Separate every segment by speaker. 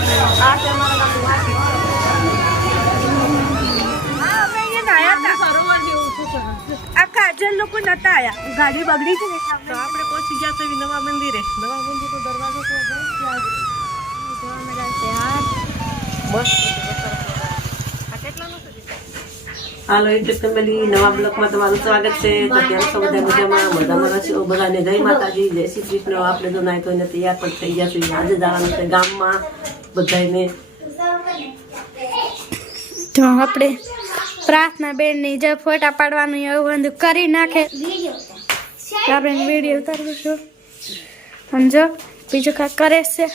Speaker 1: આ છે અમારા જેવું છે
Speaker 2: લોકો નતા આયા. ગાડી બગડી છે ને
Speaker 1: તો આપણે પહોંચી ગયા છે નવા મંદિરે. નવા મંદિરનો દરવાજો તો બસ ત્યાં જ. બસ. છે હાલો યુટ્યુબ ફેમિલી નવા બ્લોકમાં તમારું સ્વાગત છે. તો કેમ છો? બધા મજામાં? મજામાં છો બધાને જય માતાજી. જય શ્રી કૃષ્ણ. આપણે તો નાય ધોઈને તૈયાર પણ થઈ ગયા છીએ. આજે જવાનું છે ગામમાં. બધાને
Speaker 2: તો આપણે પ્રાર્થના બેનની જે ફોટા પાડવાનું એવું બધું કરી નાખે. આપણે વીડિયો ઉતારવું છું. સમજો બીજું કાંઈ કરે છે.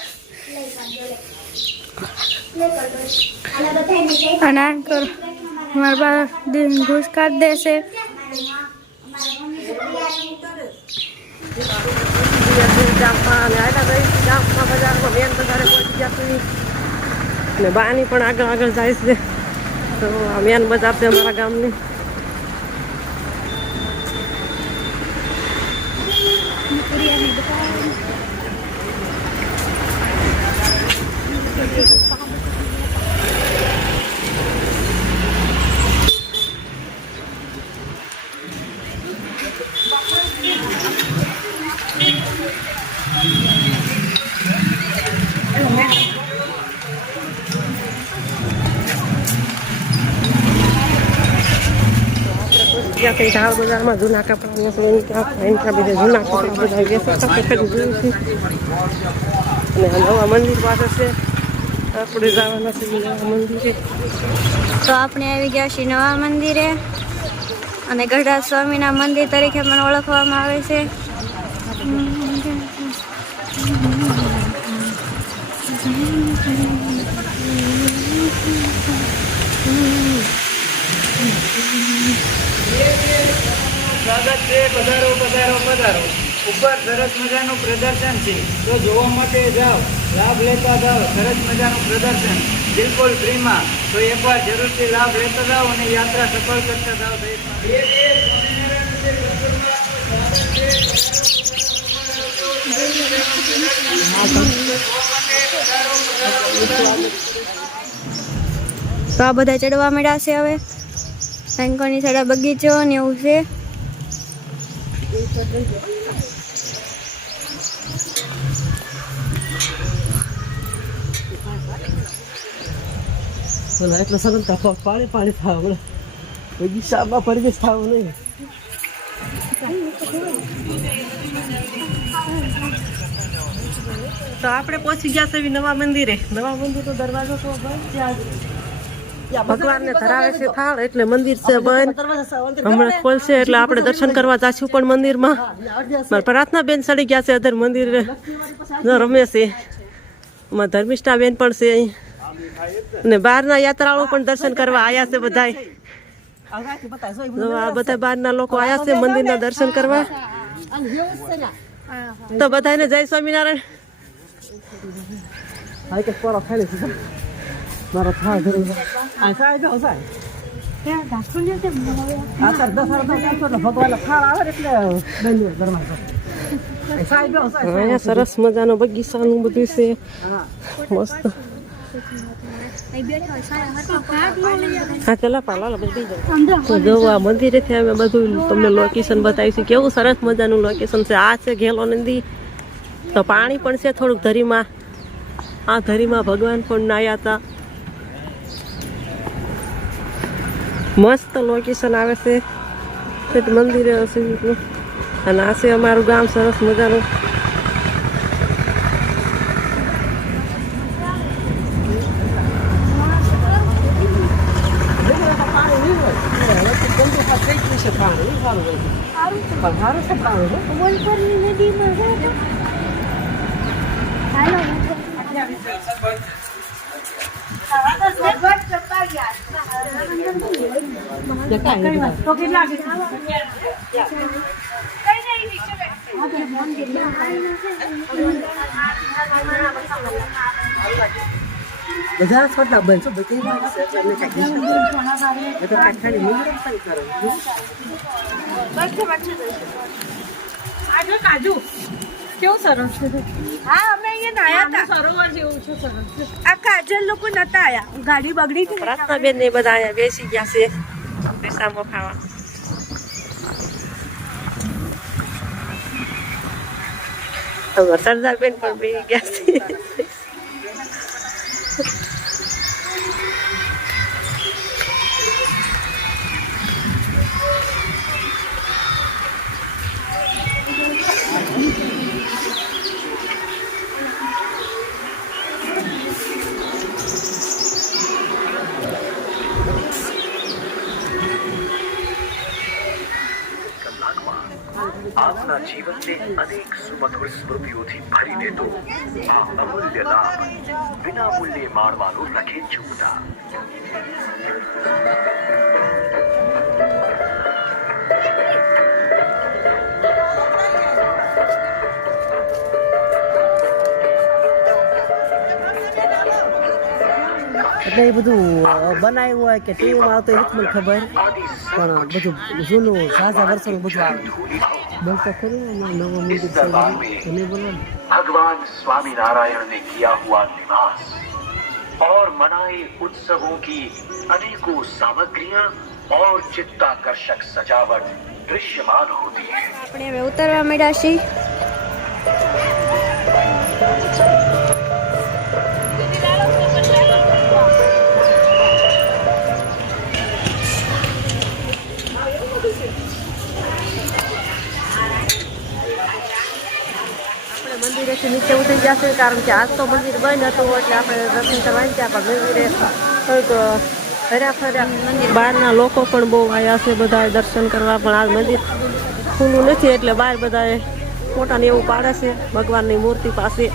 Speaker 2: અને આમ કરો, મારા બા દિન ઘૂસ કાઢી દેશે
Speaker 1: આયલા ગઈ ગામમાં બજારમાં મેન બજારે પહોંચી ગયા છીએ અને બાની પણ આગળ આગળ જાય છે. તો આ મેન બજાર છે અમારા ગામની. જ્યાં કંઈ ધાર બજારમાં જૂના ત્યાં ત્યાં બધે જૂના કપડા બધા વેચાતા છે ખરી જોયું છે. અને આ નવા મંદિર પાસે છે. આપણે જવાના છે નવા મંદિરે.
Speaker 2: તો આપણે આવી ગયા છીએ નવા મંદિરે. અને ગઢડા સ્વામીના મંદિર તરીકે પણ ઓળખવામાં આવે છે.
Speaker 3: સ્વાગત છે પધારો પધારો પધારો. ઉપર સરસ મજાનું પ્રદર્શન છે. તો જોવા માટે જાઓ લાભ લેતા જાઓ સરસ મજાનું પ્રદર્શન. બિલકુલ ફ્રીમાં. તો એકવાર જરૂરથી લાભ લેતા જાઓ અને યાત્રા સફળ કરતા જાઓ.
Speaker 2: તો આ બધા ચડવા મળ્યા છે હવે. શંકરની સાડા બગીચો ને એવું છે.
Speaker 1: બોલો એટલો પાણી પાણી થાવ બોલો કોઈ દિશામાં પરિવેશ થાવ નહીં તો આપણે પહોંચી ગયા છે નવા મંદિરે. નવા મંદિરનો દરવાજો તો બંધ આજ. ભગવાનને ધરાવે છે થાળ એટલે મંદિર છે બંધ હમણાં ખોલશે એટલે આપણે દર્શન કરવા જાશું પણ મંદિરમાં. પ્રાર્થના બેન ચડી ગયા છે અધર મંદિર રમે છે. અમારા ધર્મિષ્ઠા બેન પણ છે અહીં. અને બહારના યાત્રાળુ પણ દર્શન કરવા આવ્યા છે બધા આ બધા બહારના લોકો આવ્યા છે મંદિરના દર્શન કરવા. તો બધાને જય સ્વામિનારાયણ. મારો થાળ અહીંયા સરસ મજાનો બગીચાનું બધું છે. મસ્ત. હા ચલા પાલા તો જો આ મંદિરેથી અમે બધું તમને લોકેશન બતાવીશું કેવું સરસ મજાનું લોકેશન છે. આ છે ઘેલો નદી. તો પાણી પણ છે થોડુંક ધરીમાં. આ ધરીમાં ભગવાન પણ નાયા હતા. મસ્ત લોકેશન આવે છે. તે મંદિરે હશે અને આ છે અમારું ગામ સરસ મજાનું બધા છોટા બનશો બધી વાત છે એટલે એમને કાંઈ કહેશો નહીં. એ તો કાંઈ ખાલી મંદિર જ પણ કરો.
Speaker 4: આ બધી કાજુ. કેવું સરસ છે
Speaker 2: હા અમે અહીંયા નાયા હતા.
Speaker 4: સરોવર જેવું છે
Speaker 2: આ કાજલ લોકો નતા આયા. ગાડી બગડી ગઈ
Speaker 1: બેન ને બધા અહીંયા બેસી ગયા છે. પેશાબો ખાવા હવે સરદાર બેન પણ બેસી ગયા છે
Speaker 4: આપના જીવનને અનેક સુમધુર સ્મૃતિઓથી ભરી દેતો આ અમૂલ્ય લાભ વિના મૂલ્યે માણવાનો રખે ચૂકતા
Speaker 1: એટલે એ બધું બનાવ્યું હોય કે ટીવીમાં આવતું એ નથી મને ખબર પણ બધું જૂનું સાજા વર્ષોનું બધું આવે. इस दरबार में
Speaker 4: भगवान स्वामी नारायण ने किया हुआ निवास और मनाए उत्सवों की अनेकों सामग्रियां और चित्ताकर्षक सजावट दृश्यमान होती है
Speaker 2: अपने में उतरवा मेरा
Speaker 1: सी મંદિરેથી નીચે ઉતરી જશે કારણ કે આજ તો મંદિર બંધ હતું એટલે આપણે દર્શન કરવા ત્યાં પણ મંદિરે ફર્યા ફર્યા બહારના લોકો પણ બહુ આવ્યા છે બધા દર્શન કરવા પણ આ મંદિર ખુલ્લું નથી એટલે બહાર બધાએ ફોટાને એવું પાડે છે ભગવાનની મૂર્તિ પાસે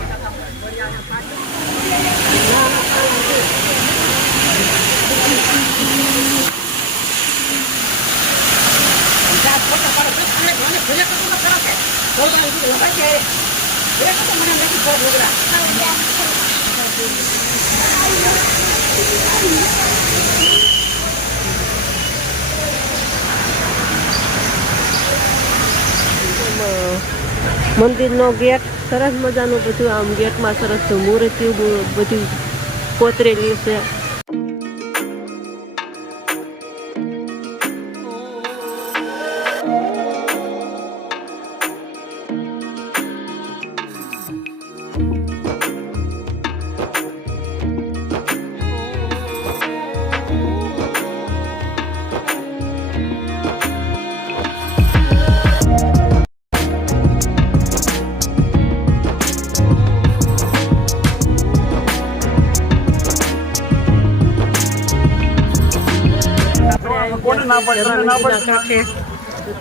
Speaker 1: મંદિરનો ગેટ સરસ મજાનું બધું આમ ગેટમાં સરસ મૂર્તિ બધું કોતરેલી છે.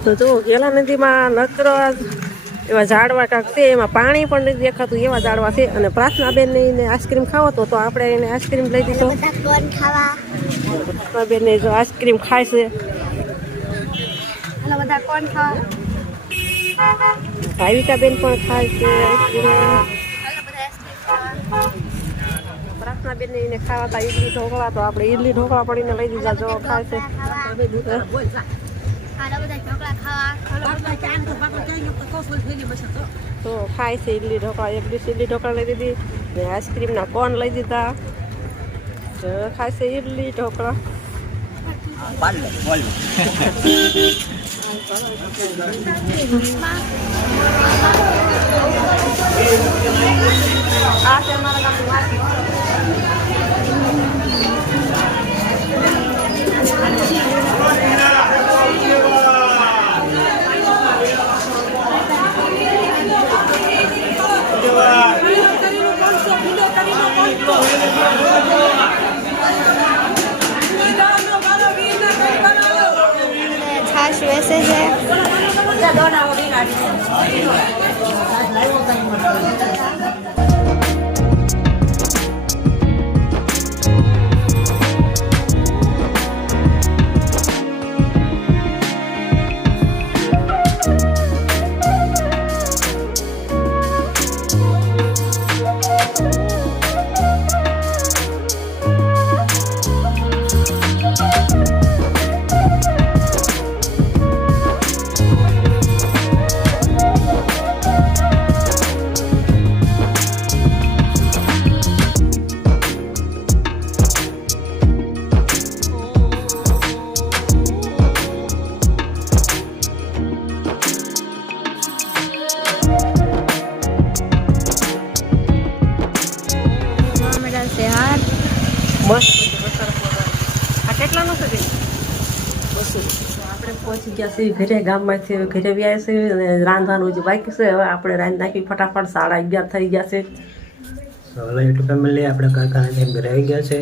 Speaker 1: તો જો ગેલા નદીમાં નકરો એવા ઝાડવા કાંક છે એમાં પાણી પણ નથી દેખાતું એવા ઝાડવા છે. અને પ્રાર્થના બેન ને આઈસ્ક્રીમ ખાવો તો તો આપણે એને આઈસ્ક્રીમ લઈ દીધો પ્રાર્થના બેન ને જો આઈસ્ક્રીમ ખાય છે.
Speaker 2: અને બધા કોણ ખાવા?
Speaker 1: ભાવિકા બેન પણ ખાય છે. આઈસ્ક્રીમ પ્રાર્થના બેન એને ખાવા હતા ઈડલી ઢોકળા તો આપણે ઈડલી ઢોકળા પડીને લઈ દીધા જો ખાય છે. તો ખાય છે ઈડલી ઢોકળા. એક દિવસ ઈડલી ઢોકળા લઈ દીધી ને આઈસ્ક્રીમના કોન લઈ દીધા. ખાય છે ઈડલી ઢોકળા. આ છે અમારા ગામનું દોડાવો આપણે છીએ ઘરે ગામમાંથી છે ઘરે વ્યાય છે અને રાંધવાનું જે બાકી છે હવે આપણે રાંધી નાખી ફટાફટ સાડા અગિયાર થઈ ગયા છે.
Speaker 5: હેલો યુટ્યુબ ફેમિલી આપણે કારખાનેથી ઘરે આવી ગયા છે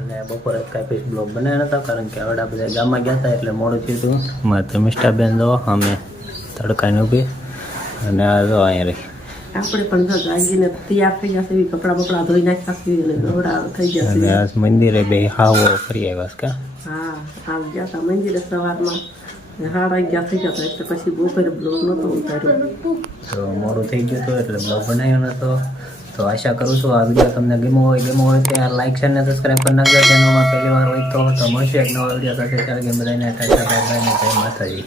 Speaker 5: અને બપોરે કાંઈ બ્લોગ બનાવ્યા નહોતા કારણ કે આવડા બધા ગામમાં ગયા હતા એટલે મોડું થયું હતું. મારે ધર્મિષ્ઠાબેન જો અમે તડકાને ઊભી અને આ જો અહીંયા રહી.
Speaker 1: આપણે પણ જાગીને તૈયાર થઈ ગયા છે કપડાં બપડા ધોઈ નાખ્યા છે અને દોડા થઈ
Speaker 5: આજ મંદિરે બે હાવો ફરી આવ્યા છે
Speaker 1: હા આમ ગયા હતા મંદિરે સવારમાં. સાડા અગિયાર થઈ ગયા એટલે પછી બપોરે બ્લોગ નહોતો
Speaker 5: તો મોડું થઈ ગયું હતું એટલે બ્લોગ બનાવ્યો નતો. તો આશા કરું છું આ વીડિયો તમને ગમ્યો હોય ગમ્યો હોય ત્યાં લાઈક શેર ને સબસ્ક્રાઈબ કરી નાખજો. ચેનલમાં પહેલી વાર હોય તો મળશે એક નવા વીડિયો સાથે. ત્યારે કે બધાને બાય બાય જય માતાજી.